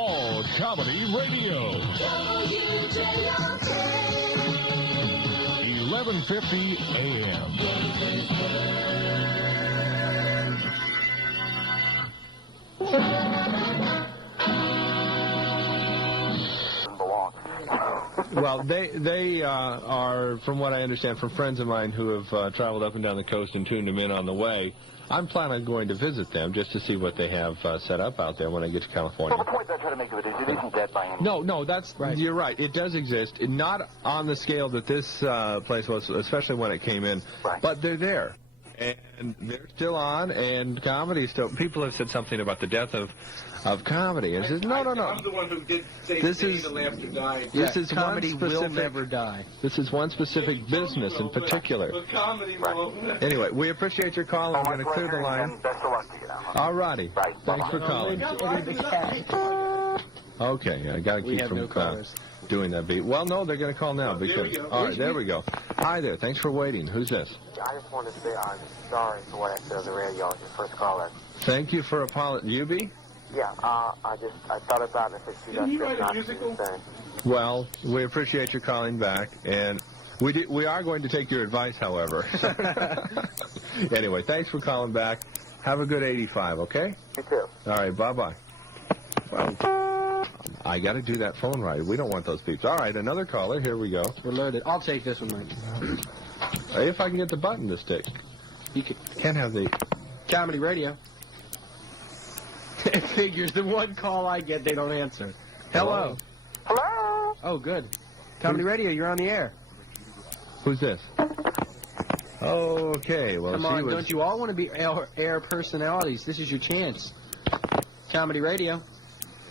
all comedy radio. WJOK. 1150 AM. Well, they are, from what I understand, from friends of mine who have traveled up and down the coast and tuned them in on the way. I'm planning on going to visit them just to see what they have set up out there when I get to California. Well, the point I'm trying to make of it is it isn't dead by any means. No, that's right. You're right. It does exist. Not on the scale that this place was, especially when it came in. Right. But they're there. And they're still on, and comedy still. People have said something about the death of comedy. And says, no. I'm the one who did say this is the laughter died. This is comedy one specific, will never die. This is one specific business in particular. But comedy will. Anyway, we appreciate your call. I'm going to clear the line. And best of luck to you now. All righty. Right. Thanks for calling. Okay, I got to keep from doing that beat. Well, no, they're going to call now. Because, all right, there we go. Hi there. Thanks for waiting. Who's this? I just wanted to say I'm sorry for what I said on the radio on your first caller. Thank you for apologizing. You be? Yeah, I thought about it and said, Didn't you write a musical? Well, we appreciate your calling back, and we are going to take your advice, however. Anyway, thanks for calling back. Have a good 85, okay? You too. All right, bye-bye. Well, I got to do that phone right. We don't want those beeps. All right, another caller. Here we go. We're loaded. I'll take this one, Mike. If I can get the button to stick. You Can't have the... Comedy radio. It figures the one call I get, they don't answer. Hello. Hello? Oh, good. Comedy radio, you're on the air. Who's this? Okay, well, Come on, don't you all want to be air personalities? This is your chance. Comedy radio.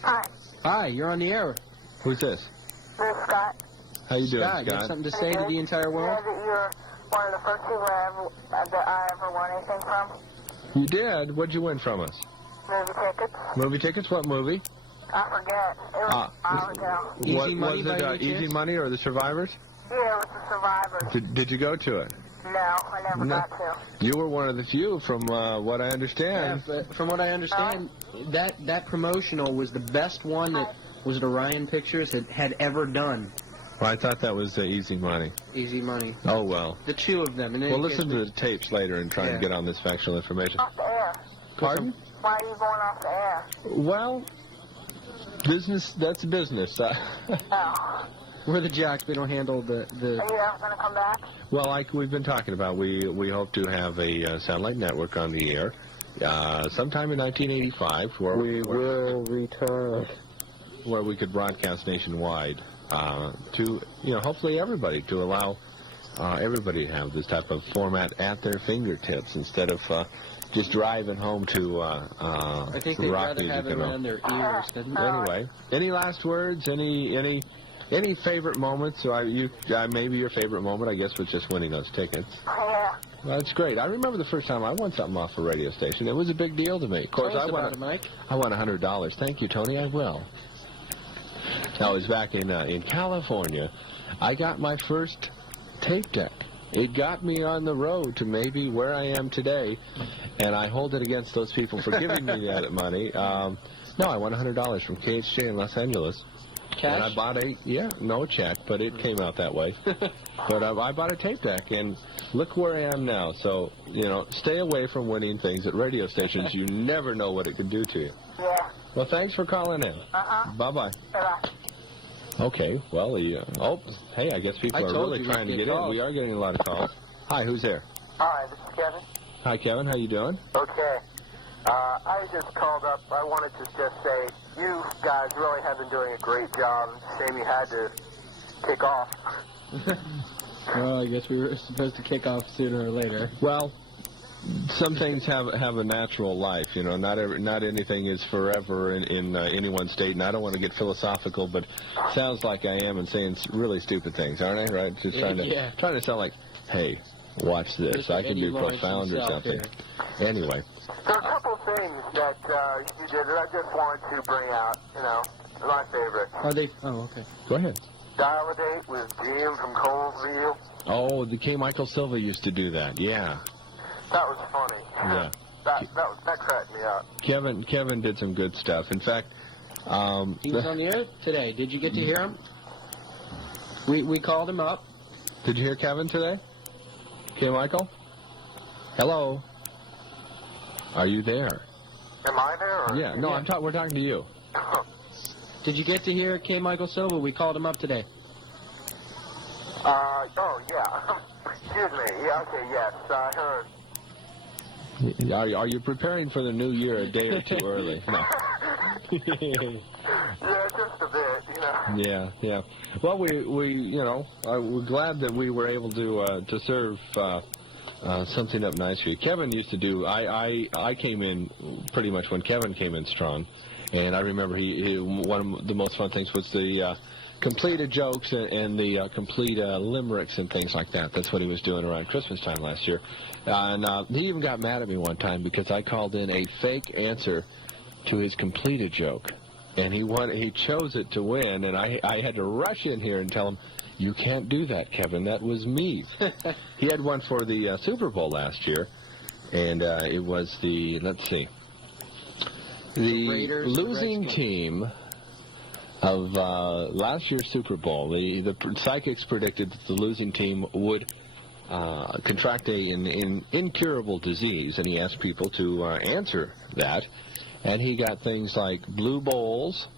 Hi. Hi, you're on the air. Who's this? This is Scott. How you doing, Scott? You have something to say to the entire world? Yeah, that you're one of the first people that I ever won anything from. You did? What'd you win from us? Movie tickets. Movie tickets? What movie? I forget. It was a while ago. Easy Money was by it any Easy chance? Money or The Survivors? Yeah, it was The Survivors. Did you go to it? No, I never got to. You were one of the few, from what I Yeah, understand. but from what I understand, that promotional was the best one that was it Orion Pictures had ever done. Well, I thought that was Easy Money. Easy Money. Oh, well. The two of them. And then Well, listen to the tapes later and try and get on this factual information. Off the air. Pardon? Why are you going off the air? Well, business, that's business. Oh. We're the jacks. We don't handle the... Are you ever going to come back? Well, like we've been talking about, we hope to have a satellite network on the air sometime in 1985 where we will return, where we could broadcast nationwide to, hopefully everybody, to allow everybody to have this type of format at their fingertips instead of just driving home to I think they'd rock rather music have it around their ears. Anyway, any last words? Any favorite moments? So maybe your favorite moment, I guess, was just winning those tickets. Yeah. Well, that's great. I remember the first time I won something off a radio station. It was a big deal to me. Of course, I won $100. Thank you, Tony. I will. I was back in California. I got my first tape deck. It got me on the road to maybe where I am today, and I hold it against those people for giving me that money. No, I won $100 from KHJ in Los Angeles. Cash? And I bought no check, but it came out that way. But I bought a tape deck, and look where I am now. So, stay away from winning things at radio stations. You never know what it can do to you. Yeah. Well, thanks for calling in. Bye-bye. Bye-bye. Okay, well, hey, I guess people are really trying to get in. We are getting a lot of calls. Hi, who's there? Hi, this is Kevin. Hi, Kevin. How you doing? Okay. I just called up. I wanted to just say you guys really have been doing a great job. Shame you had to kick off. Well, I guess we were supposed to kick off sooner or later. Well, some things have a natural life. Not anything is forever in any one state. And I don't want to get philosophical, but it sounds like I am and saying really stupid things, aren't I? Right? Just trying to sound like, hey, watch this. I can be profound or something. Anyway. There are a couple of things that you did that I just wanted to bring out, my favorite. Are they? Oh, okay. Go ahead. Dial a date with Jim from Colesville. Oh, the K. Michael Silva used to do that, yeah. That was funny. Yeah. That cracked me up. Kevin did some good stuff. In fact, He was on the air today. Did you get to hear him? We called him up. Did you hear Kevin today? K. Michael? Hello? Are you there? Am I there? Or? Yeah, no, Yeah. we're talking to you. Did you get to hear K. Michael Silva? We called him up today. Oh, yeah. Excuse me. Yeah, okay, yes, I heard. Are you preparing for the new year a day or two early? No. Yeah, just a bit, you know. Yeah. Well, we're glad that we were able to serve something up nice for you. Kevin used to do. I came in pretty much when Kevin came in strong, and I remember he one of the most fun things was the completed jokes and the complete limericks and things like that. That's what he was doing around Christmas time last year. And he even got mad at me one time because I called in a fake answer to his completed joke. And he chose it to win, and I had to rush in here and tell him, you can't do that, Kevin. That was me. He had one for the Super Bowl last year, and it was the Raiders, losing team of last year's Super Bowl. The psychics predicted that the losing team would contract an incurable disease, and he asked people to answer that. And he got things like blue bowls,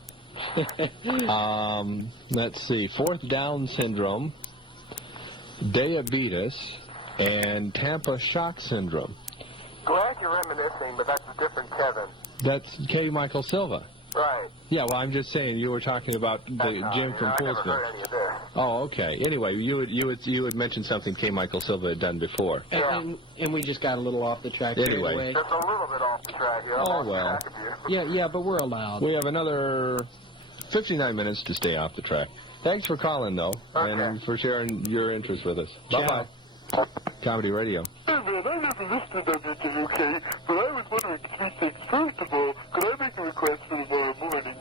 fourth down syndrome, diabetes, and Tampa shock syndrome. Glad you're reminiscing, but that's a different Kevin. That's K. Michael Silva. Right. Yeah, well, I'm just saying you were talking about the Jim from I never Poolsville. heard any of this. Oh, okay. Anyway, you had mentioned something K. Michael Silva had done before. And we just got a little off the track. Anyway. Just a little bit off the track. Yeah, Oh, well. Yeah, but we're allowed. We have another 59 minutes to stay off the track. Thanks for calling, though, and for sharing your interest with us. Bye-bye. Comedy Radio. Hey, man, I never listened to WJOK, but I was wondering three things. First of all, could I make a request for tomorrow morning?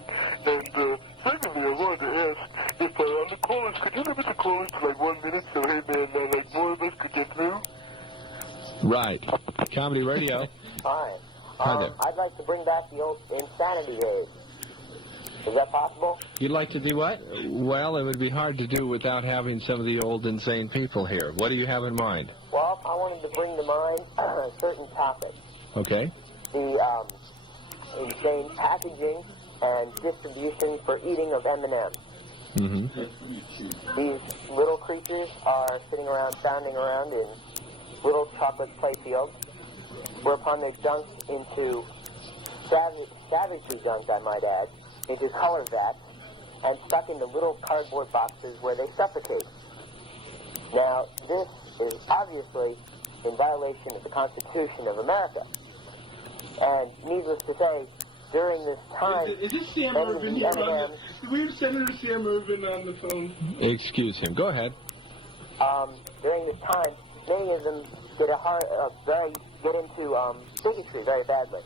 And secondly, I wanted to ask if on the callers, could you limit the callers to like 1 minute so, hey, man, like more of us could get through? Right. Comedy Radio. Hi. Hi there. I'd like to bring back the old insanity days. Is that possible? You'd like to do what? Well, it would be hard to do without having some of the old insane people here. What do you have in mind? Well, I wanted to bring to mind a certain topic. Okay. The insane packaging and distribution for eating of M&Ms. Mm-hmm. These little creatures are sitting around, sounding around in little chocolate playfields, whereupon they're dunked into savagely dunked, I might add, into color vats and stuck into little cardboard boxes where they suffocate. Now, this is obviously in violation of the Constitution of America. And needless to say, during this time, Is this Sam many of Irvin the here? M&Ms, We have Senator Sam Irvin on the phone. Excuse him. Go ahead. during this time, many of them get into bigotry very badly.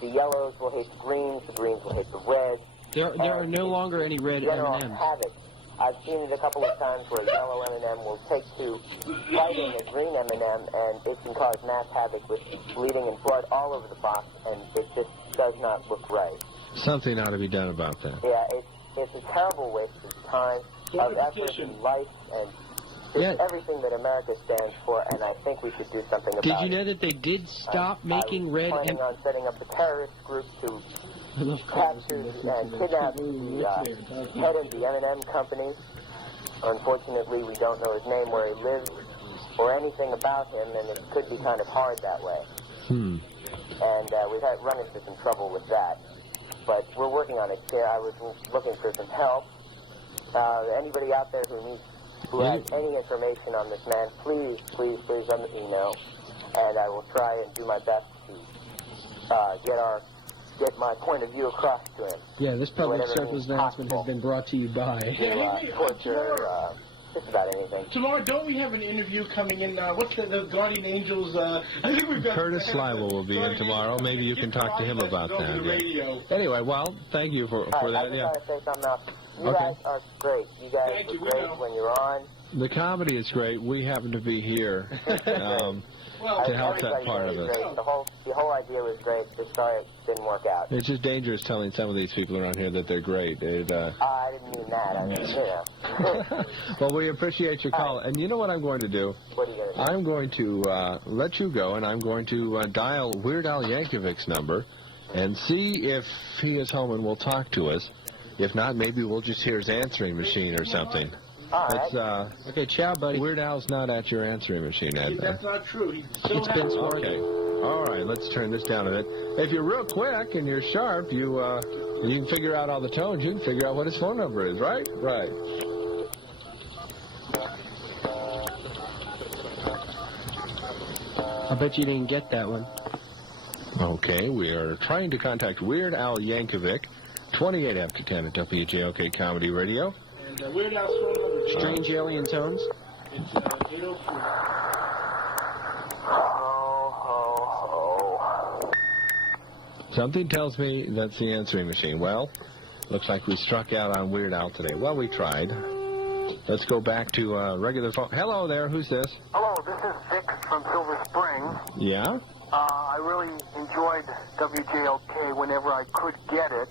The yellows will hate the greens will hate the reds. There are no longer any red General M&Ms. havoc. I've seen it a couple of times where a yellow M&M will take to fighting a green M&M, and it can cause mass havoc with bleeding and blood all over the box, and it just does not look right. Something ought to be done about that. Yeah, it's a terrible waste of time, of effort, and life, and it's everything that America stands for, and I think we should do something about it. Did you know that they did stop making red I was planning on setting up a terrorist group to capture and kidnap the head of the M&M company. Unfortunately, we don't know his name, where he lives, or anything about him, and it could be kind of hard that way. And we've run into some trouble with that. But we're working on it. I was looking for some help. Anybody out there who has any information on this man, please let me know, and I will try and do my best to get my point of view across to him. Yeah, this public service announcement has been brought to you by torture, just about anything. Tomorrow, don't we have an interview coming in? What's the Guardian Angels? I think we've got Curtis Sliwa will be in tomorrow. Maybe you can talk to him about that. Yeah. Anyway, well, thank you for that. I just want to say something else. You guys are great. You guys are great when you're on. The comedy is great. We happen to be here. to help that part of us. The whole idea was great. Just sorry it didn't work out. It's just dangerous telling some of these people around here that they're great. I didn't mean that. I mean, Well, we appreciate your call. And you know what I'm going to do? What are you going to do? I'm going to let you go, and I'm going to dial Weird Al Yankovic's number and see if he is home and will talk to us. If not, maybe we'll just hear his answering machine or something. All right. Okay, ciao, buddy. Weird Al's not at your answering machine, Ed. That's not true. It's been sorted. Okay. All right, let's turn this down a bit. If you're real quick and you're sharp, you can figure out all the tones. You can figure out what his phone number is, right? Right. I bet you didn't get that one. Okay, we are trying to contact Weird Al Yankovic, 28 after 10 at WJOK Comedy Radio. And Weird Al's phone number is Strange alien tones. It's 803. Something tells me that's the answering machine. Well, looks like we struck out on Weird Al today. Well, we tried. Let's go back to regular phone. Hello there, who's this? Hello, this is Vic from Silver Spring. Yeah? I really enjoyed WJOK whenever I could get it.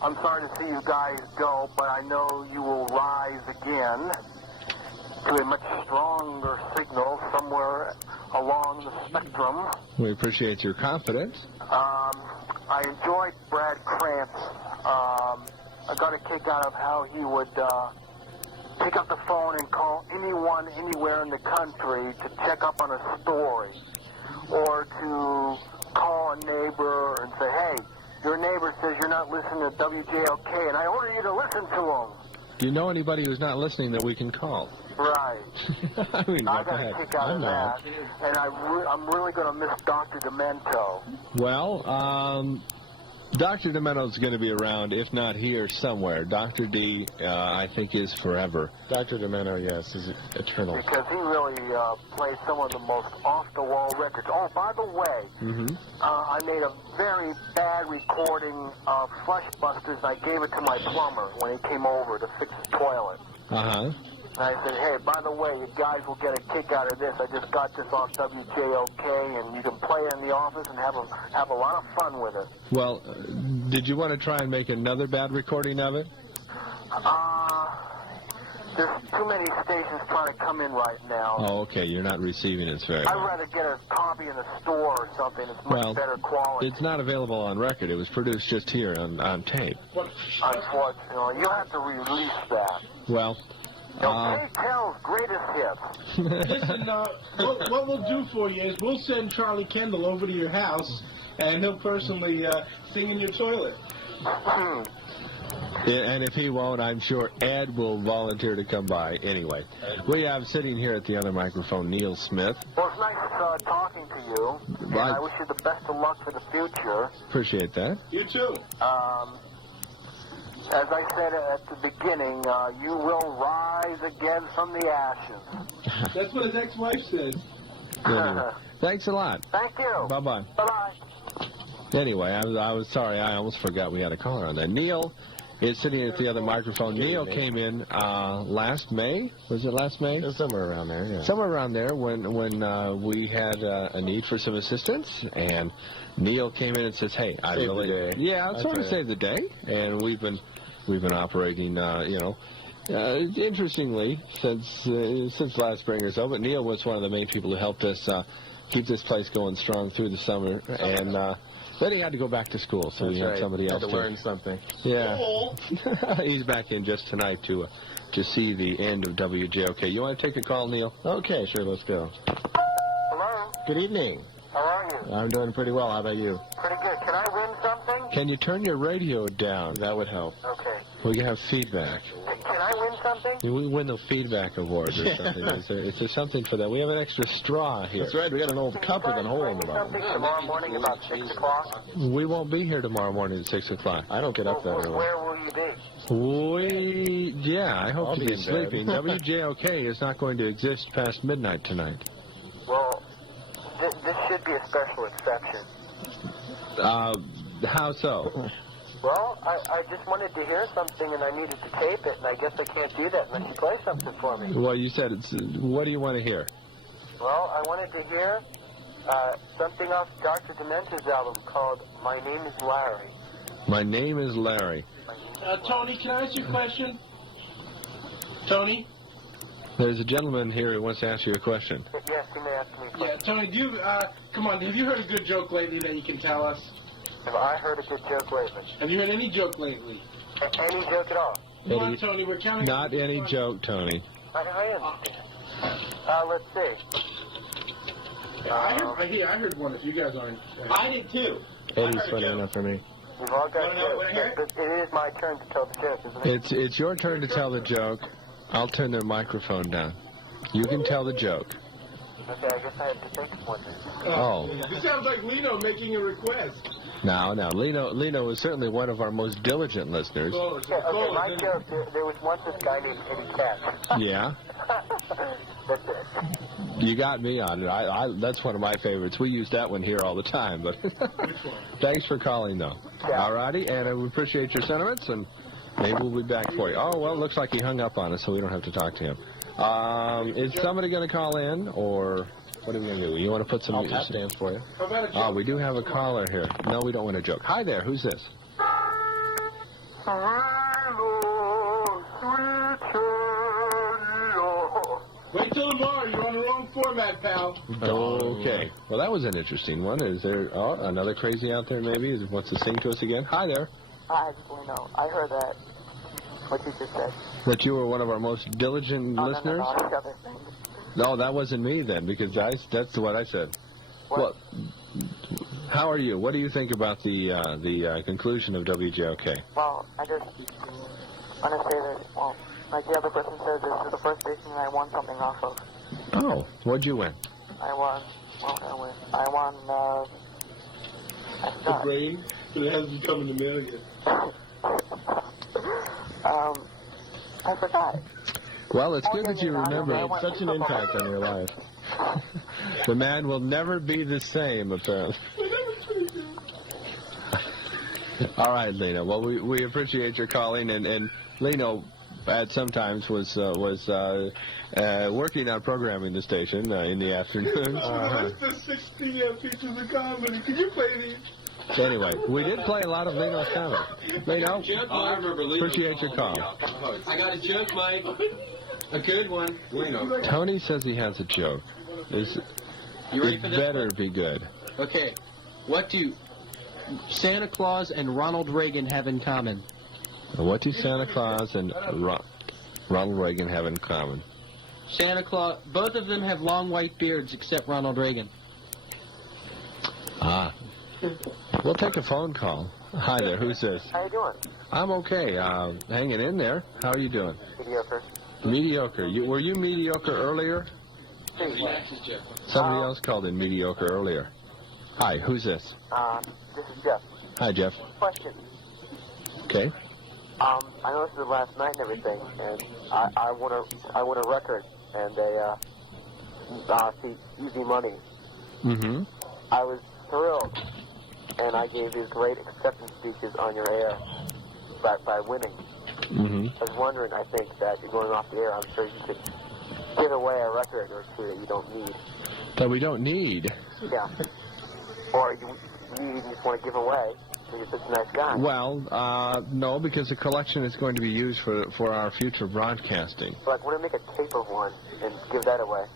I'm sorry to see you guys go, but I know you will rise again to a much stronger signal somewhere along the spectrum. We appreciate your confidence. I enjoyed Brad Krantz. I got a kick out of how he would pick up the phone and call anyone anywhere in the country to check up on a story, or to call a neighbor and say, hey, your neighbor says you're not listening to WJOK, and I order you to listen to him. Do you know anybody who's not listening that we can call? Right. I mean, I what the got a heck? kick out of that, and I'm really going to miss Dr. Demento. Well, Dr. Demento's going to be around, if not here, somewhere. Dr. D, I think, is forever. Dr. Demento, yes, is eternal. Because he really plays some of the most off-the-wall records. Oh, by the way, I made a very bad recording of Flush Busters, and I gave it to my plumber when he came over to fix his toilet. Uh-huh. And I said, hey, by the way, you guys will get a kick out of this. I just got this off WJOK, and you can play it in the office and have a lot of fun with it. Well, did you want to try and make another bad recording of it? There's too many stations trying to come in right now. Oh, okay. You're not receiving it very I'd well. rather get a copy in the store or something. It's much better quality. It's not available on record. It was produced just here on tape. Unfortunately, you have to release that. Well... Tells greatest hits. Listen, what we'll do for you is we'll send Charlie Kendall over to your house, and he'll personally sing in your toilet. And if he won't, I'm sure Ed will volunteer to come by. Anyway, we have sitting here at the other microphone Neil Smith. Well, it's nice talking to you. Right. And I wish you the best of luck for the future. Appreciate that. You too. As I said at the beginning, you will rise again from the ashes. That's what his ex-wife said. Anyway, thanks a lot. Thank you. Bye-bye. Bye-bye. Anyway, I was sorry. I almost forgot we had a caller on that. Neil is sitting at the other microphone. Neil came in last May. Was it last May? Somewhere around there, yeah. Somewhere around there when we had a need for some assistance, and Neil came in and says, "Hey, I Saved really, the day. yeah, sort of saved the day." And we've been operating, interestingly since last spring or so. But Neil was one of the main people who helped us keep this place going strong through the summer, and then he had to go back to school, so we had somebody else to learn something. Yeah, he's back in just tonight to see the end of WJOK. You want to take a call, Neil? Okay, sure, let's go. Hello? Good evening. How are you? I'm doing pretty well. How about you? Pretty good. Can I win something? Can you turn your radio down? That would help. Okay. We have feedback. Can I win something? We win the feedback award or something. Is there something for that? We have an extra straw here. That's right. We got an old cup with a hole in the bottom. Something tomorrow morning about 6 o'clock? We won't be here tomorrow morning at 6 o'clock. I don't get up that early. Where will you be? I hope I'll to be be in bed. sleeping. WJOK is not going to exist past midnight tonight. Well, this should be a special exception. How so? Well, I just wanted to hear something, and I needed to tape it, and I guess I can't do that unless you play something for me. Well, you said it's. What do you want to hear? Well, I wanted to hear something off Dr. Dementor's album called My Name is Larry. My name is Larry. Tony, can I ask you a question? Tony? There's a gentleman here who wants to ask you a question. Yes, you may ask me a question. Yeah, Tony, do you, come on, have you heard a good joke lately that you can tell us? Have I heard a good joke lately? Have you heard any joke lately? Any joke at all? Come on, Tony, we're counting... Not any joke, Tony. I understand. Let's see. I heard one if you guys aren't. I did too. Eddie's funny enough for me. We've all got jokes, but it is my turn to tell the joke, isn't it? It's your turn to tell the joke. I'll turn their microphone down. You can tell the joke. Okay, I guess I have to think of one then. Oh. This sounds like Lino making a request. Now, Lino is certainly one of our most diligent listeners. Okay, my joke, there was once this guy named Eddie Cat. Yeah. That's it. You got me on it. That's one of my favorites. We use that one here all the time. But thanks for calling, though. Yeah. All righty, and we appreciate your sentiments, and maybe we'll be back for you. Oh, well, it looks like he hung up on us, so we don't have to talk to him. Is somebody going to call in, or what are we going to do? You want to put some... I'll tap dance for you. How about a joke? Oh, we do have a caller here. No, we don't want a joke. Hi there, who's this? Wait till tomorrow. You're on the wrong format, pal. Okay. Well, that was an interesting one. Is there another crazy out there maybe who wants to sing to us again? Hi there. I just want to know. I heard that. What you just said. That you were one of our most diligent listeners? No, that wasn't me then, because that's what I said. What? Well, how are you? What do you think about the conclusion of WJOK? Well, I just want to say that, well, like the other person said, this is the first station that I won something off of. Oh, what'd you win? I won, I The brain, but it hasn't come in the mail yet. I forgot. Well, it's good that you remember. It's such an impact on your life. The man will never be the same, apparently. All right, Lino. Well, we appreciate your calling, and Lino at sometimes was working on programming the station in the afternoons. What's the 6 p.m. pieces of comedy? Can you play these? Anyway, we did play a lot of Lino's comedy. Lino, appreciate your call. I got a joke, Mike. A good one. Lino. Tony says he has a joke. You ready for this? Better be good. Okay. What do Santa Claus and Ronald Reagan have in common? What do Santa Claus and Ronald Reagan have in common? Santa Claus, both of them have long white beards except Ronald Reagan. Ah. We'll take a phone call. Hi there, who's this? How you doing? I'm okay. Hanging in there. How are you doing? Mediocre. Mediocre. Were you mediocre earlier? Somebody else called in mediocre earlier. Hi, who's this? This is Jeff. Hi, Jeff. Question. Okay. I know this is the last night and everything, and I won a record, and easy money. Mm-hmm. I was thrilled, and I gave these great acceptance speeches on your air by winning. Mm-hmm. I was wondering, I think, that you're going off the air, I'm sure you could give away a record or two that you don't need. That we don't need? Yeah. Or you just want to give away. You're such a nice guy. Well, no, because the collection is going to be used for our future broadcasting. So I want to make a tape of one and give that away.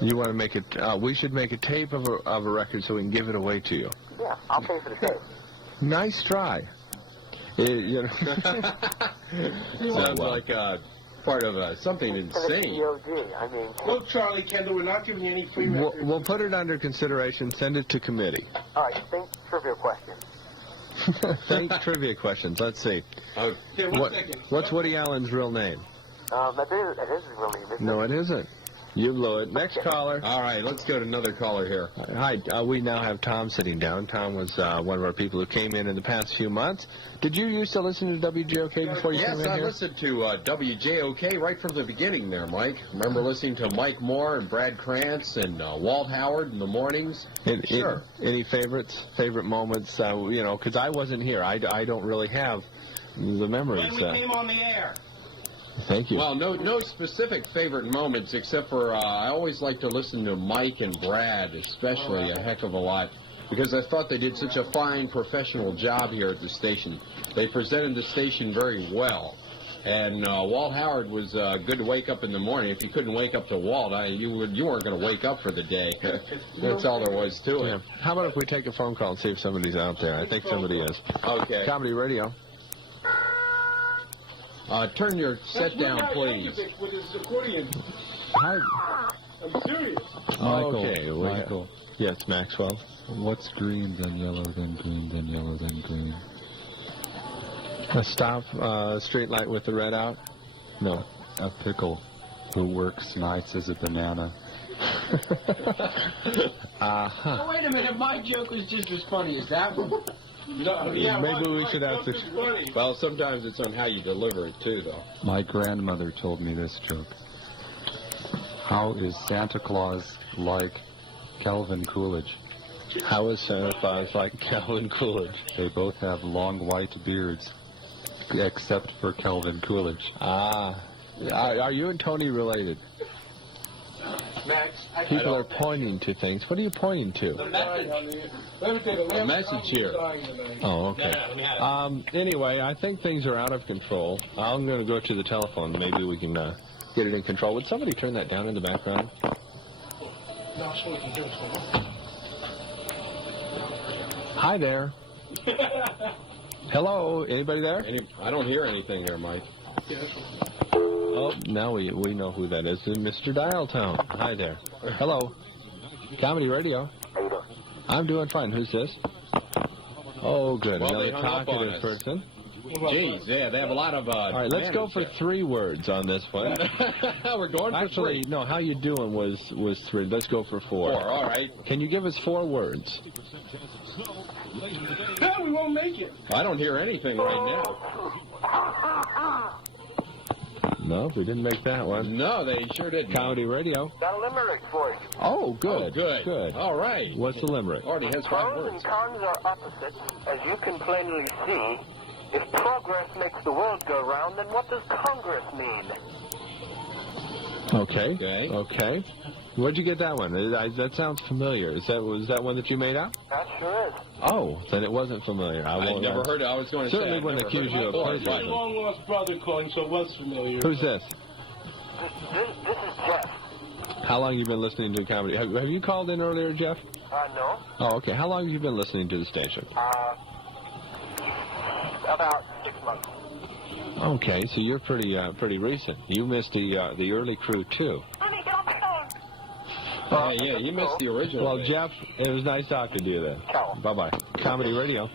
You want to make it? We should make a tape of a record so we can give it away to you. Yeah, I'll pay for the tape. Nice try. You know. Sounds like part of something insane. I mean, Look, Charlie Kendall, we're not giving you any free records. We'll put it under consideration. Send it to committee. All right, think trivia question. Think trivia questions. Let's see. Okay, one second. What's Woody Allen's real name? That is his real name, isn't it? No, it isn't. You blew it. Next caller. All right, let's go to another caller here. Hi, we now have Tom sitting down. Tom was one of our people who came in the past few months. Did you used to listen to WJOK before you came in here? Yes, I listened to WJOK right from the beginning there, Mike. Remember listening to Mike Moore and Brad Krantz and Walt Howard in the mornings? Sure. Any favorites, favorite moments? Because I wasn't here. I don't really have the memories. When we came on the air. Thank you. Well, no specific favorite moments, except for I always like to listen to Mike and Brad, especially a heck of a lot, because I thought they did such a fine professional job here at the station. They presented the station very well. And Walt Howard was good to wake up in the morning. If you couldn't wake up to Walt, you weren't going to wake up for the day. That's all there was to it. How about if we take a phone call and see if somebody's out there? I think somebody is. Okay. Comedy Radio. Turn your set down, please. With his accordion. Hi. I'm serious. Michael. Yes, Maxwell. What's green, then yellow, then green, then yellow, then green? A stop street light with the red out? No. A pickle who works nights as a banana. Oh, wait a minute. My joke was just as funny as that one. Maybe we should ask this. Well, sometimes it's on how you deliver it, too, though. My grandmother told me this joke. How is Santa Claus like Calvin Coolidge? How is Santa Claus like Calvin Coolidge? They both have long white beards, except for Calvin Coolidge. Are you and Tony related? Max, People are pointing to things. What are you pointing to? A message here. Oh, okay. Anyway, I think things are out of control. I'm going to go to the telephone. Maybe we can get it in control. Would somebody turn that down in the background? Hi there. Hello. Anybody there? I don't hear anything here, Mike. Oh, now we know who that is. Mr. Dialtown. Hi there. Hello. Comedy Radio. How you doing? I'm doing fine. Who's this? Oh, good. Well, Another they hung up on talkative us. person. Jeez, yeah, they have a lot of... All right, let's go for 3 words on this one. We're going for Actually, 3. no, how you doing was 3. Let's go for 4. 4, all right. Can you give us 4 words? No, we won't make it. I don't hear anything right now. No, we didn't make that one. No, they sure didn't. Comedy Radio. Got a limerick for you. Oh, good. Oh, good. Good. All right. What's the limerick? Already has 5 Pros words. and cons are opposites, as you can plainly see. If progress makes the world go round, then what does Congress mean? Okay. Okay. Okay. Where'd you get that one? That sounds familiar. Was that one that you made up? That sure is. Oh, then it wasn't familiar. I never heard it. I was going to say. Certainly wouldn't accuse you of My plagiarism. long-lost brother calling, so it was familiar. Who's this? This is Jeff. How long have you been listening to comedy? Have you called in earlier, Jeff? No. Oh, okay. How long have you been listening to the station? About 6 months. Okay, so you're pretty recent. You missed the early crew too. Honey, get off the phone. Yeah, you missed the original. Well, Jeff, it was nice talking to you then. Ciao. Bye-bye. Comedy Radio. Do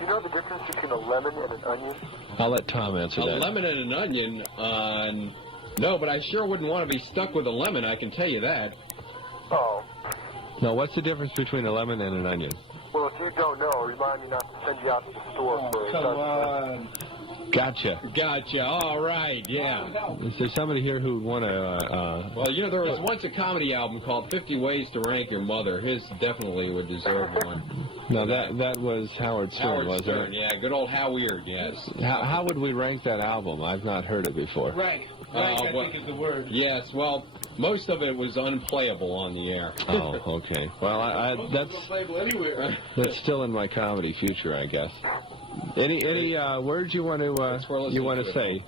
you know the difference between a lemon and an onion? I'll let Tom answer A that. lemon and an onion. No, but I sure wouldn't want to be stuck with a lemon, I can tell you that. Oh. No, what's the difference between a lemon and an onion? Well, if you don't know, remind me not to send you out to the store for Come on. Gotcha. Gotcha. All right, yeah. Is there somebody here who would want to... Well, you know, there was once a comedy album called 50 Ways to Rank Your Mother. His definitely would deserve one. No, that was Howard Stern, Howard wasn't Stern, it? yeah. Good old Howard, yes. How would we rank that album? I've not heard it before. Rank. Rank, I think is the word. Yes, well, most of it was unplayable on the air. Oh, okay. Well, that's Label anywhere. that's still in my comedy future, I guess. Any words you want to say?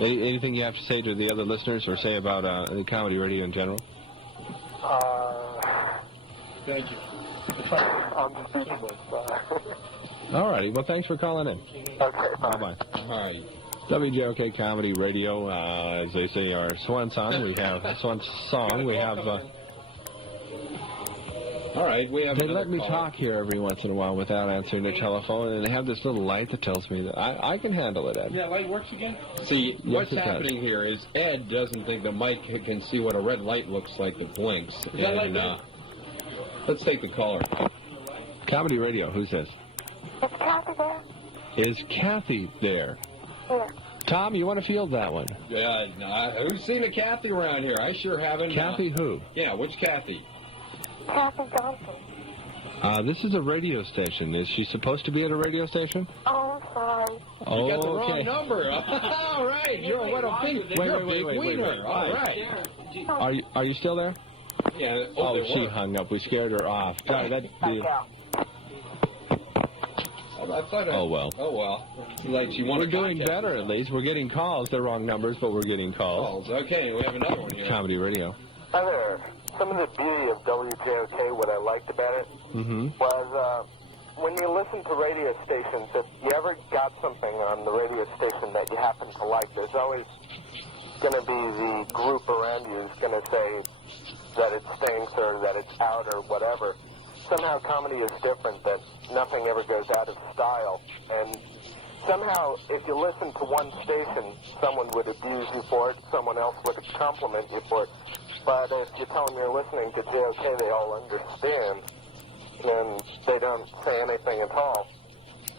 Anything you have to say to the other listeners, or say about the comedy radio in general? Thank you. I'm speechless. All righty. Well, thanks for calling in. Okay, bye. Bye-bye. All right. WJOK Comedy Radio, as they say, our swan song. We have All right, we have. They another let me call. talk here every once in a while without answering the telephone, and they have this little light that tells me that I can handle it, Ed. Yeah, light works again? See, what's it does. happening here is Ed doesn't think that Mike can see what a red light looks like that blinks. Is that light red? Let's take the caller. Comedy Radio, who's this? Is Kathy there? Is Kathy there? Yeah. Tom, you want to field that one? Who's seen a Kathy around here? I sure haven't. Kathy who? Yeah, which Kathy? Kathy Johnson. This is a radio station. Is she supposed to be at a radio station? Oh, sorry. Oh, You got the okay. wrong number. All right. You're what a big, Wait. wiener. All right. Are you still there? Yeah. Oh, she hung up. We scared her off. God, oh, well. Oh, well. Like she We're doing better, at least. We're getting calls. They're wrong numbers, but we're getting calls. Okay, we have another one here. Comedy radio. Hi there. Some of the beauty of WJOK, what I liked about it, was when you listen to radio stations, if you ever got something on the radio station that you happen to like, there's always going to be the group around you who's going to say that it stinks or that it's out or whatever. Somehow comedy is different, that nothing ever goes out of style. And somehow, if you listen to one station, someone would abuse you for it, someone else would compliment you for it. But if you tell them you're listening to JOK, they all understand, and they don't say anything at all.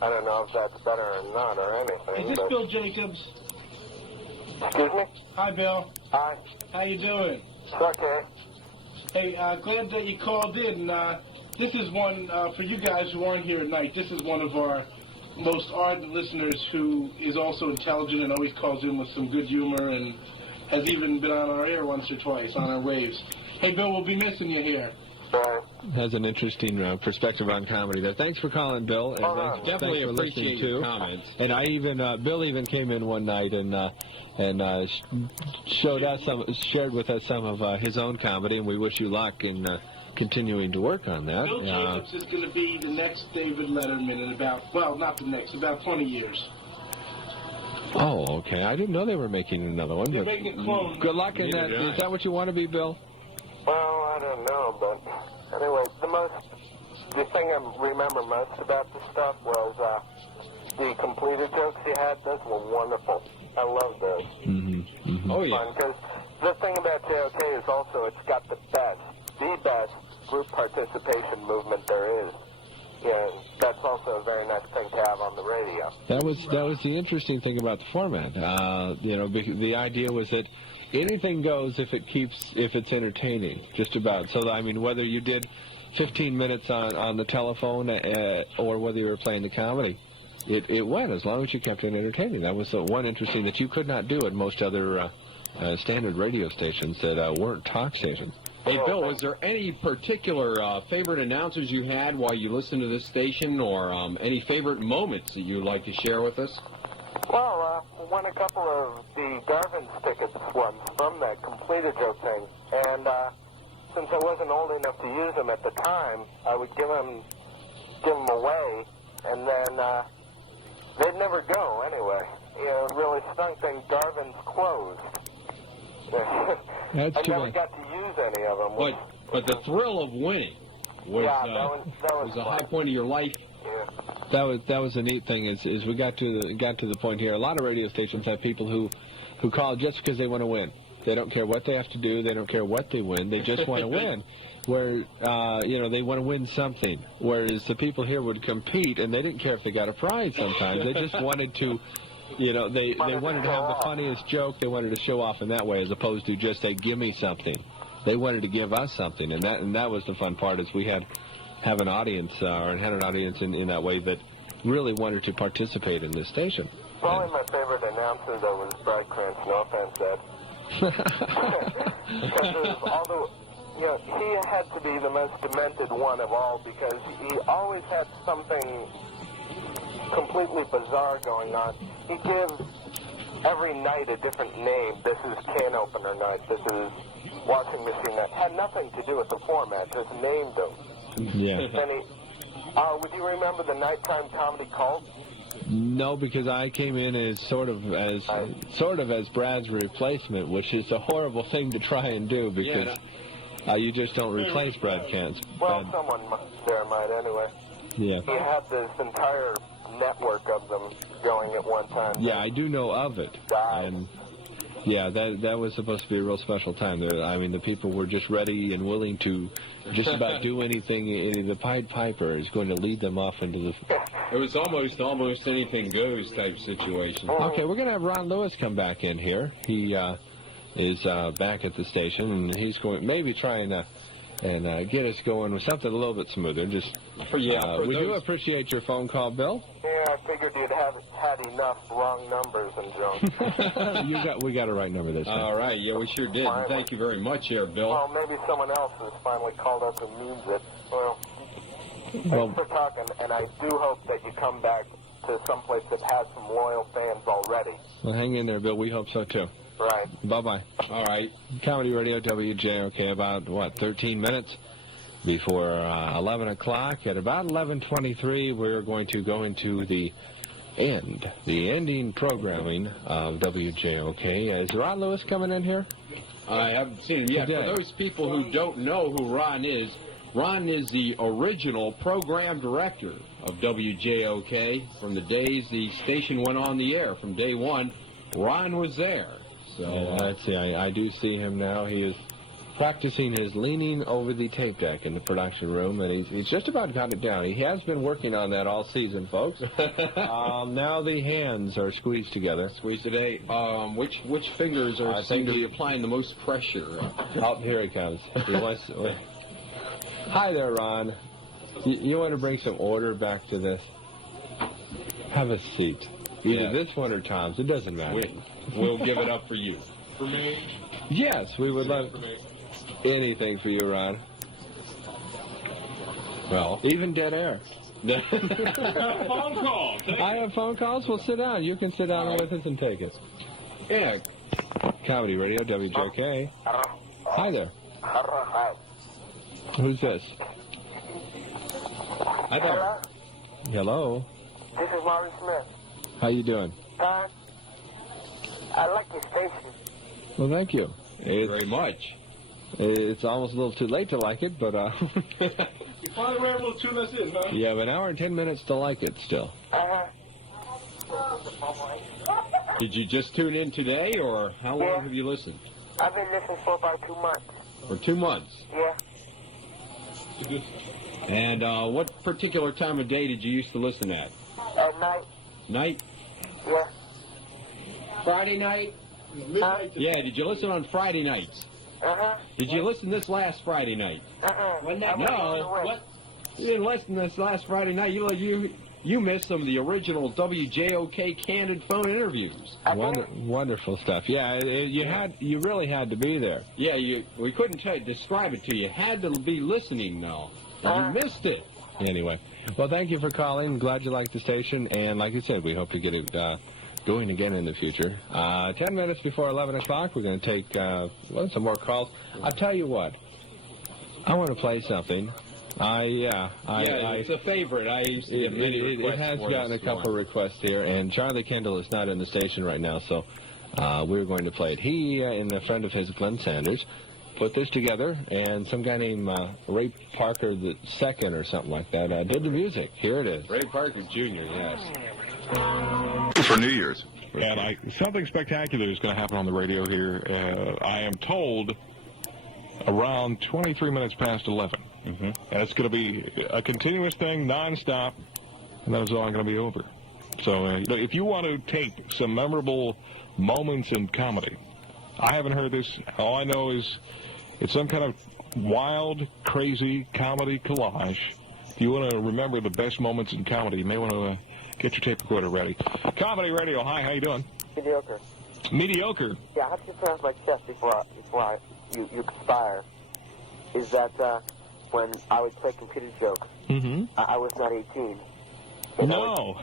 I don't know if that's better or not or anything. Is this Bill Jacobs? Excuse me? Hi, Bill. Hi. How you doing? It's okay. Hey, glad that you called in. This is one, for you guys who aren't here at night, this is one of our most ardent listeners who is also intelligent and always calls in with some good humor and has even been on our air once or twice on our waves. Hey, Bill, we'll be missing you here. Has an interesting perspective on comedy there. Thanks for calling, Bill. And Definitely thanks for appreciate your comments. And I even Bill even came in one night and shared with us some of his own comedy, and we wish you luck in continuing to work on that. Bill Jacobs is going to be the next David Letterman in about, well, not the next, about 20 years. Oh, okay. I didn't know they were making another one. They're making a clone. Good luck in that. Is that what you want to be, Bill? Well, I don't know, but anyway, the thing I remember most about the stuff was the completed jokes you had. Those were wonderful. I love those. Oh, yeah. Because the thing about JOK is also it's got the best group participation movement there is. Yeah, that's also a very nice thing to have on the radio. That was the interesting thing about the format. The idea was that anything goes if it's entertaining, just about. So I mean, whether you did 15 minutes on the telephone or whether you were playing the comedy, it went as long as you kept it entertaining. That was the one interesting that you could not do at most other standard radio stations that weren't talk stations. Hey, Bill, was there any particular favorite announcers you had while you listened to this station, or any favorite moments that you'd like to share with us? Well, won a couple of the Garvin's tickets once from that completed joke thing, and since I wasn't old enough to use them at the time, I would give them away, and then they'd never go anyway. It really stunk. Then Garvin's closed. That's I too never bad. got to use any of them. But the thrill of winning was, that was a high point of your life. Yeah. That was the neat thing is we got to the point here. A lot of radio stations have people who call just because they want to win. They don't care what they have to do. They don't care what they win. They just want to win. Where they want to win something. Whereas the people here would compete and they didn't care if they got a prize. Sometimes they just wanted to. They wanted to have the funniest joke. They wanted to show off in that way, as opposed to just say, "Give me something." They wanted to give us something, and that was the fun part. Is we had an audience in that way that really wanted to participate in this station. Probably my favorite announcer though was Brad Krantz. No offense, Ed. Because it was he had to be the most demented one of all because he always had something completely bizarre going on. He gives every night a different name. This is can opener night. This is washing machine night. Had nothing to do with the format. Just named them. Yeah. And would you remember the nighttime comedy cult? No, because I came in as sort of as Brad's replacement, which is a horrible thing to try and do because you just don't replace Brad Krantz. Well, someone there might anyway. Yeah. He had this entire network of them going at one time. Yeah, I do know of it. And yeah, that was supposed to be a real special time. I mean, the people were just ready and willing to just about do anything. The Pied Piper is going to lead them off into the... It was almost anything goes type situation. Okay, we're going to have Ron Lewis come back in here. He is back at the station, and he's going maybe trying to and get us going with something a little bit smoother. Just we do appreciate your phone call, Bill. Yeah, I figured you'd have had enough wrong numbers and junk. We got a right number this time. All right, yeah, we sure did. And thank you very much, here, Bill. Well, maybe someone else has finally called up and means it. Well, thanks for talking, and I do hope that you come back to someplace that has some loyal fans already. Well, hang in there, Bill. We hope so, too. Right. Bye-bye. All right. Comedy Radio, WJOK, about, 13 minutes before 11 o'clock. At about 11:23, we're going to go into the ending programming of WJOK. Is Ron Lewis coming in here? I haven't seen him yet. For those people who don't know who Ron is the original program director of WJOK from the days the station went on the air. From day one, Ron was there. So let's see. I do see him now. He is practicing his leaning over the tape deck in the production room, and he's just about got it down. He has been working on that all season, folks. Now the hands are squeezed together. Squeezed today. Which fingers seem to be applying the most pressure? Oh, here he comes. Hi there, Ron. You want to bring some order back to this? Have a seat. Either this one or Tom's. It doesn't matter. We'll give it up for you. For me? Yes, we would love anything for you, Ron. Well, even dead air. Phone calls. I have phone calls. Well, sit down. You can sit down with us and take it. Yeah. Comedy Radio, WJOK. Hi there. Who's this? Hi there. Hello. This is Maurice Smith. How you doing? I like your station. Well, thank you. Very much. It's almost a little too late to like it, but You finally ran a little tune us in, huh? you have an hour and 10 minutes to like it still. Did you just tune in today, or how long have you listened? I've been listening for about 2 months. For 2 months? Yeah. And what particular time of day did you used to listen at? At night. Night? Yeah. Friday night? Yeah, did you listen on Friday nights? Did you listen this last Friday night? No. What? You didn't listen this last Friday night. You missed some of the original WJOK candid phone interviews. Wonderful stuff. Yeah, you really had to be there. Yeah, we couldn't describe it to you. You had to be listening now. You missed it. Anyway, well, thank you for calling. I'm glad you liked the station, and like I said, we hope to get it going again in the future. 10 minutes before 11 o'clock, we're going to take some more calls. I'll tell you what. I want to play something. It's a favorite. It has gotten a couple of requests here, and Charlie Kendall is not in the station right now, so we're going to play it. He and a friend of his, Glenn Sanders, put this together, and some guy named Ray Parker II or something like that did the music. Here it is. Ray Parker Jr., yes. For New Year's. And something spectacular is going to happen on the radio here. I am told around 23 minutes past 11. Mm-hmm. And it's going to be a continuous thing, nonstop, and then it's all going to be over. So if you want to tape some memorable moments in comedy, I haven't heard this. All I know is it's some kind of wild, crazy comedy collage. If you want to remember the best moments in comedy, you may want to get your tape recorder ready. Comedy Radio, hi, how you doing? Mediocre. Mediocre? Yeah, I have to get off my chest before you expire. Is that when I would play computer jokes, I was not 18. No.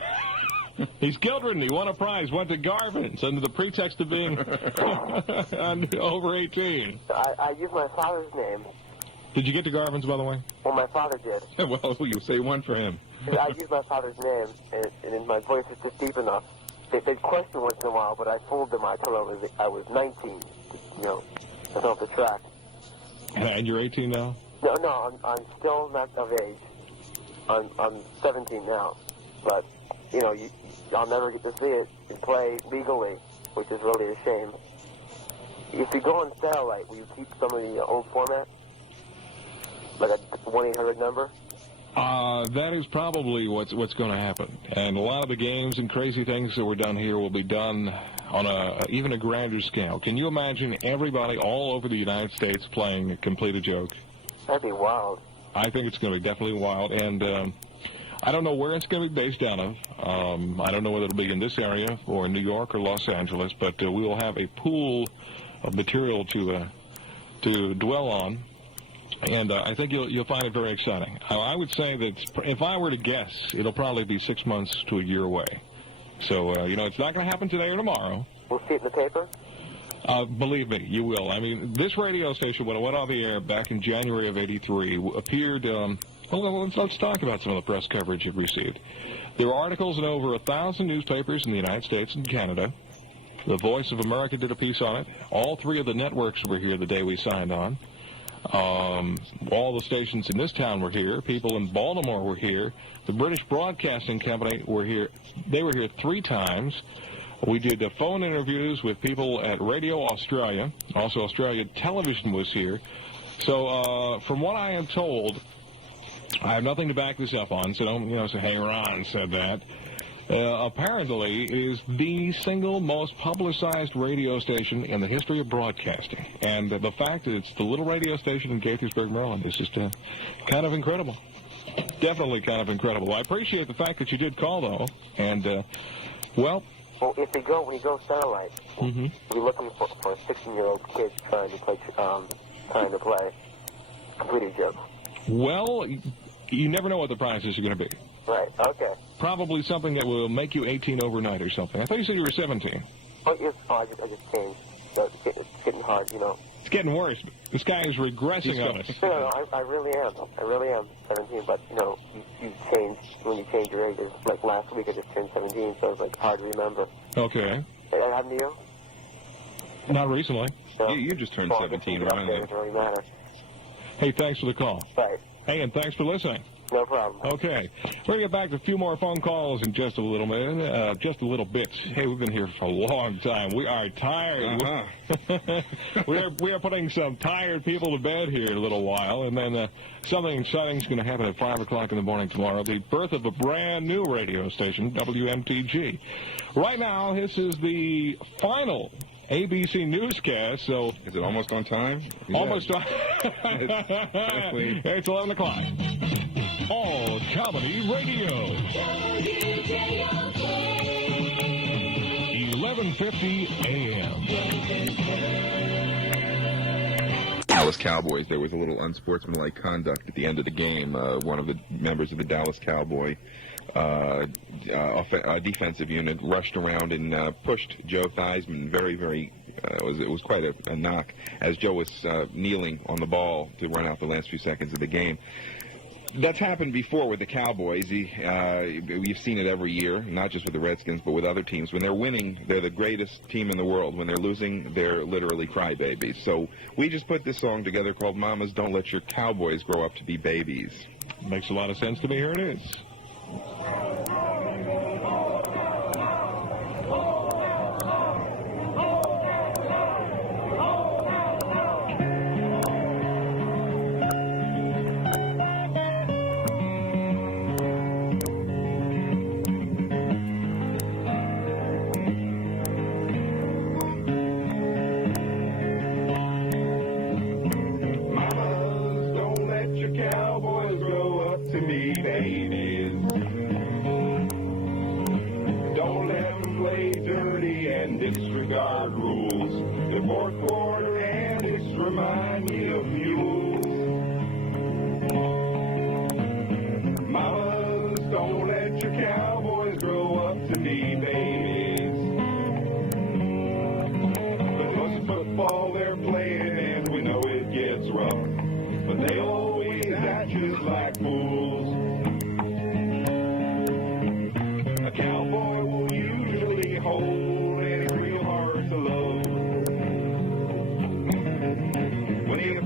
He's guilt-ridden. He won a prize, went to Garvin's under the pretext of being over 18. I used my father's name. Did you get to Garvin's, by the way? Well, my father did. Well, you say one for him. I used my father's name, and my voice is just deep enough. They'd question once in a while, but I fooled them. I told them I was 19, that's off the track. And you're 18 now? No, I'm still not of age. I'm 17 now, but I'll never get to see it and play legally, which is really a shame. If you go on satellite, will you keep some of the old format, like a 1-800 number? That is probably what's going to happen. And a lot of the games and crazy things that were done here will be done on even a grander scale. Can you imagine everybody all over the United States playing Complete a Joke? That'd be wild. I think it's going to be definitely wild, and I don't know where it's going to be based out of. I don't know whether it'll be in this area or in New York or Los Angeles, but we will have a pool of material to dwell on, and I think you'll find it very exciting. I would say that if I were to guess, it'll probably be 6 months to a year away. So, you know, it's not going to happen today or tomorrow. We'll see it in the paper? Believe me, you will. I mean, this radio station, when it went on the air back in January of '83, appeared, well, let's talk about some of the press coverage it received. There were articles in over 1,000 newspapers in the United States and Canada. The Voice of America did a piece on it. All three of the networks were here the day we signed on. All the stations in this town were here. People in Baltimore were here. The British Broadcasting Company were here. They were here 3 times. We did phone interviews with people at Radio Australia. Also, Australia Television was here. So, from what I am told, I have nothing to back this up on, so don't, say, hey, Ron said that. Apparently, it is the single most publicized radio station in the history of broadcasting. And the fact that it's the little radio station in Gaithersburg, Maryland, is just kind of incredible. Definitely kind of incredible. I appreciate the fact that you did call, though. And, well, if we go satellite, we'll be looking for 16-year-old kids trying to play computer jokes. Well, you never know what the prizes are going to be. Right, okay. Probably something that will make you 18 overnight or something. I thought you said you were 17. Oh, yes, I just changed. But it's getting hard, you know. It's getting worse. This guy is regressing on us. No, I really am. I really am 17, but, you know, you change, when you change your age, it's like last week I just turned 17, so it's like hard to remember. Okay. Haven't you? Not recently. No. You just turned 17, right? It doesn't really matter. Hey, thanks for the call. Right. Hey, and thanks for listening. No problem. Okay. We're going to get back to a few more phone calls in just a little minute, just a little bit. Hey, we've been here for a long time. We are tired. We are putting some tired people to bed here in a little while, and then something exciting is going to happen at 5 o'clock in the morning tomorrow, the birth of a brand new radio station, WMTG. Right now, this is the final ABC newscast, so... Is it almost on time? Almost on... It's 11 o'clock. All Comedy Radio. WJOK. 11:50 a.m. Dallas Cowboys, there was a little unsportsmanlike conduct at the end of the game. One of the members of the Dallas Cowboy defensive unit rushed around and pushed Joe Theismann very, very, it was quite a knock as Joe was kneeling on the ball to run out the last few seconds of the game. That's happened before with the Cowboys. We've seen it every year, not just with the Redskins, but with other teams. When they're winning, they're the greatest team in the world. When they're losing, they're literally crybabies. So we just put this song together called Mamas Don't Let Your Cowboys Grow Up to Be Babies. Makes a lot of sense to me. Here it is. Disregard rules. The fourth quarter and it's remind me of mules. Mamas, don't let your Cowboys grow up to be babies. But most football they're playing and we know it gets rough. But they always act just like fools. A cowboy will usually hold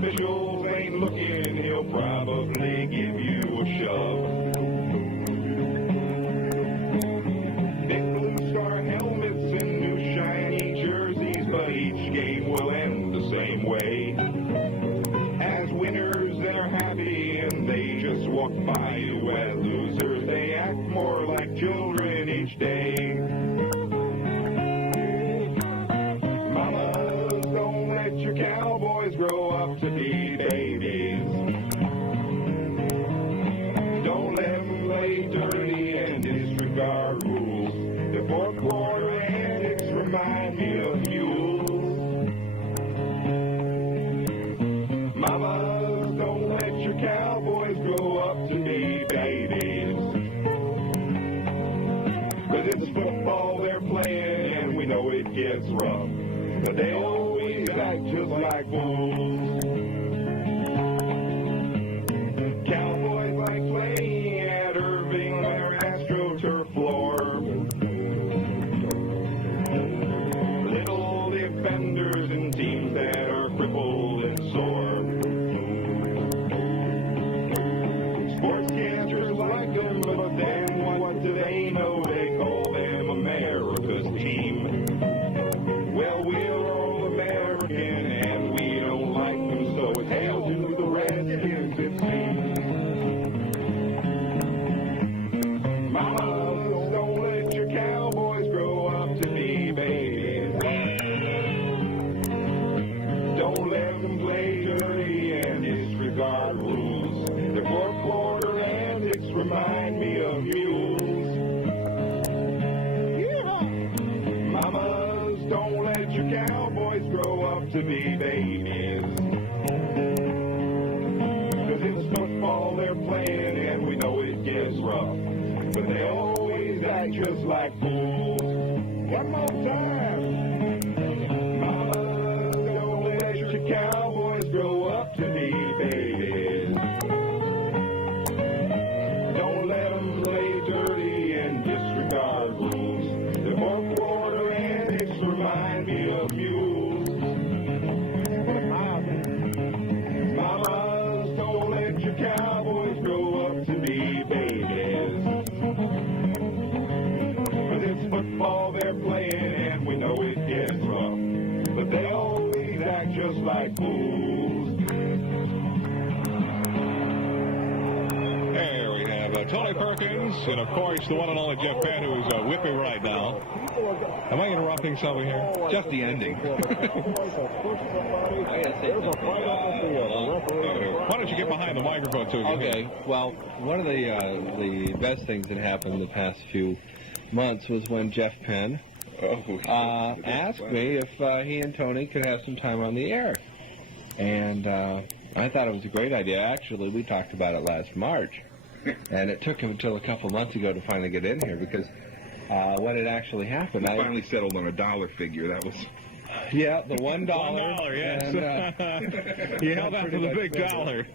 officials ain't looking, he'll probably give you a shove. play dirty and disregard rules. The fourth quarter antics remind me of mules. Mamas, don't let your cowboys grow up to be babies. 'Cause it's football they're playing and we know it gets rough. But they always act just like fools. Cowboys like playing at Irving or AstroTurf floor. Little defenders and teams that are crippled and sore. Sportscasters like them, but then what do they know? They call them America's team. Well, we're all American and we don't like them, so it's hail to the Redskins, it seems. Mamas, don't let your cowboys grow up to be babies. Don't let them play dirty and disregard rules. The fourth quarter antics remind me of mules. Mamas, don't let your cowboys grow up to be babies. 'Cause it's football they're playing and we know it gets rough. But they always act just like fools. One more time. Mamas, don't let your cowboys grow up to be babies. Don't let them play dirty and disregard rules. The fourth quarter antics remind me of mules. Mamas, don't let your cowboys grow up to be babies. 'Cause it's football they're playing and we know it gets rough. But they always act just like fools. There we have Tony Perkins, and of course the one and only Jeff Penn, who's whipping right now. Am I interrupting something here? Just the ending. Why don't you get behind the microphone so we can hear? Okay, well, one of the best things that happened the past few months was when Jeff Penn asked me if he and Tony could have some time on the air. And I thought it was a great idea. Actually, we talked about it last March. And it took him until a couple months ago to finally get in here because when it actually happened... We finally settled on a dollar figure. That was... Yeah, the $1. $1, yes. And, you held out for the big dollar.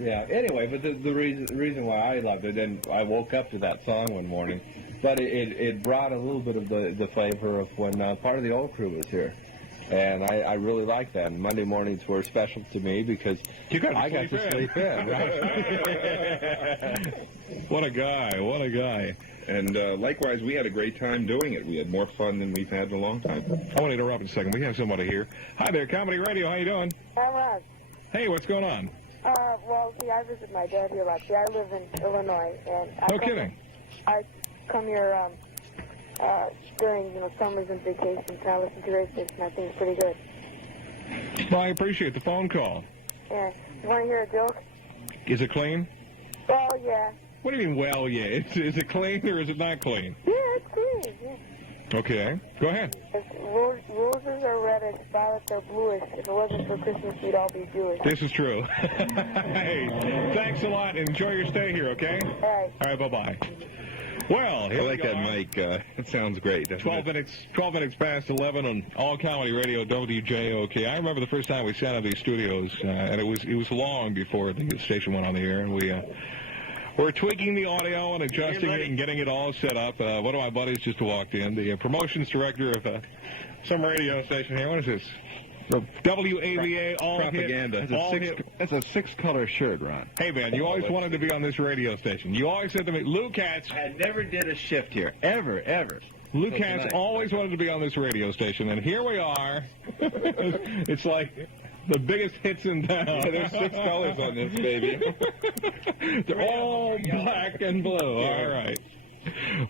Yeah, anyway, but the reason why I loved it, and I woke up to that song one morning, but it brought a little bit of the flavor of when part of the old crew was here. And I really like that. And Monday mornings were special to me because I got to sleep in. Right? What a guy. What a guy. And likewise, we had a great time doing it. We had more fun than we've had in a long time. I want to interrupt a second. We have somebody here. Hi there, Comedy Radio. How you doing? I'm Rod. Hey, what's going on? Well, see, I visit my dad here a lot. See, I live in Illinois, and No kidding. I come here during summers and vacations, and I listen to radio station. I think it's pretty good. Well, I appreciate the phone call. Yeah. You want to hear a joke? Is it clean? Well, yeah. What do you mean, well, yeah? Is it clean or is it not clean? Yeah, it's clean. Yeah. Okay. Go ahead. If roses are reddish, violets are bluish. If it wasn't for Christmas, we'd all be Jewish. This is true. Hey, thanks a lot. Enjoy your stay here, okay? All right. All right, bye-bye. Well, here I like that mic. It sounds great. 12 minutes past 11 on All Comedy Radio, WJOK. I remember the first time we sat in these studios, and it was long before the station went on the air, and we're tweaking the audio and adjusting it and getting it all set up. One of my buddies just walked in, the promotions director of some radio station here. What is this? The WAVA all propaganda. That's a six-color shirt, Ron. Hey, man, you always wanted to be on this radio station. You always said to me, Lou Katz. I never did a shift here, ever. Lou Katz always wanted to be on this radio station, and here we are. It's like the biggest hits in town. Yeah, there's 6 colors on this, baby. They're all black and blue. All right.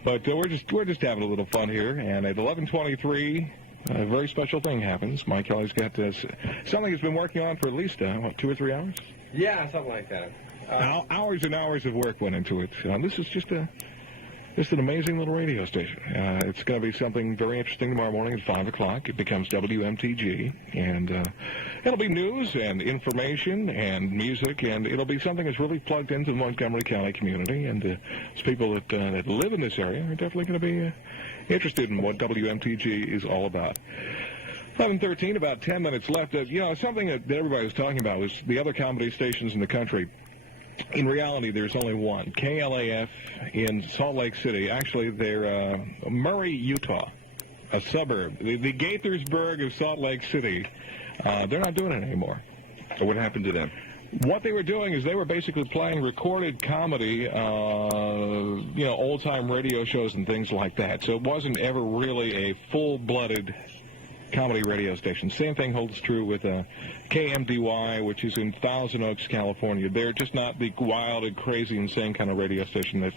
But we're just having a little fun here, and at 11:23. A very special thing happens. Mike Kelly's got something he's been working on for at least, 2 or 3 hours? Yeah, something like that. Hours and hours of work went into it. This is just Just an amazing little radio station. It's going to be something very interesting tomorrow morning at 5 o'clock. It becomes WMTG, and it'll be news and information and music, and it'll be something that's really plugged into the Montgomery County community, and those people that live in this area are definitely going to be interested in what WMTG is all about. 11:13, about 10 minutes left. Something that everybody was talking about was the other comedy stations in the country. In reality, there's only one, KLAF in Salt Lake City. Actually, they're Murray, Utah, a suburb. The Gaithersburg of Salt Lake City, they're not doing it anymore. So what happened to them? What they were doing is they were basically playing recorded comedy, old-time radio shows and things like that. So it wasn't ever really a full-blooded comedy radio station. Same thing holds true with KMDY, which is in Thousand Oaks, California. They're just not the wild and crazy, insane kind of radio station that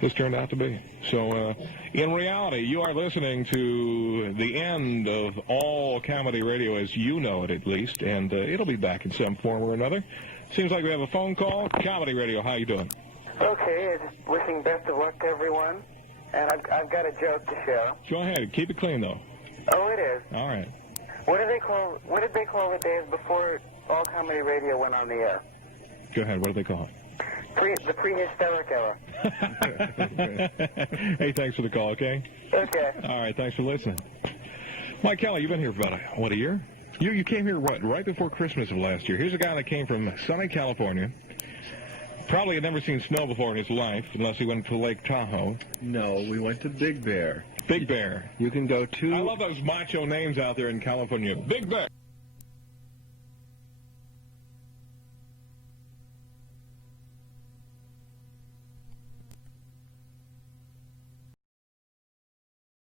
this turned out to be. So, in reality, you are listening to the end of all comedy radio as you know it, at least, and it'll be back in some form or another. Seems like we have a phone call. Comedy radio, how you doing? Okay, just wishing best of luck to everyone, and I've got a joke to share. Go ahead. Keep it clean, though. Oh, it is. All right. What did they call the days before all comedy radio went on the air? Go ahead. What do they call it? The prehistoric era. Hey, thanks for the call, okay? Okay. All right, thanks for listening. Mike Kelly, you've been here for about, a year? You came here, right before Christmas of last year. Here's a guy that came from sunny California. Probably had never seen snow before in his life, unless he went to Lake Tahoe. No, we went to Big Bear. Big Bear. You can go to... I love those macho names out there in California. Big Bear.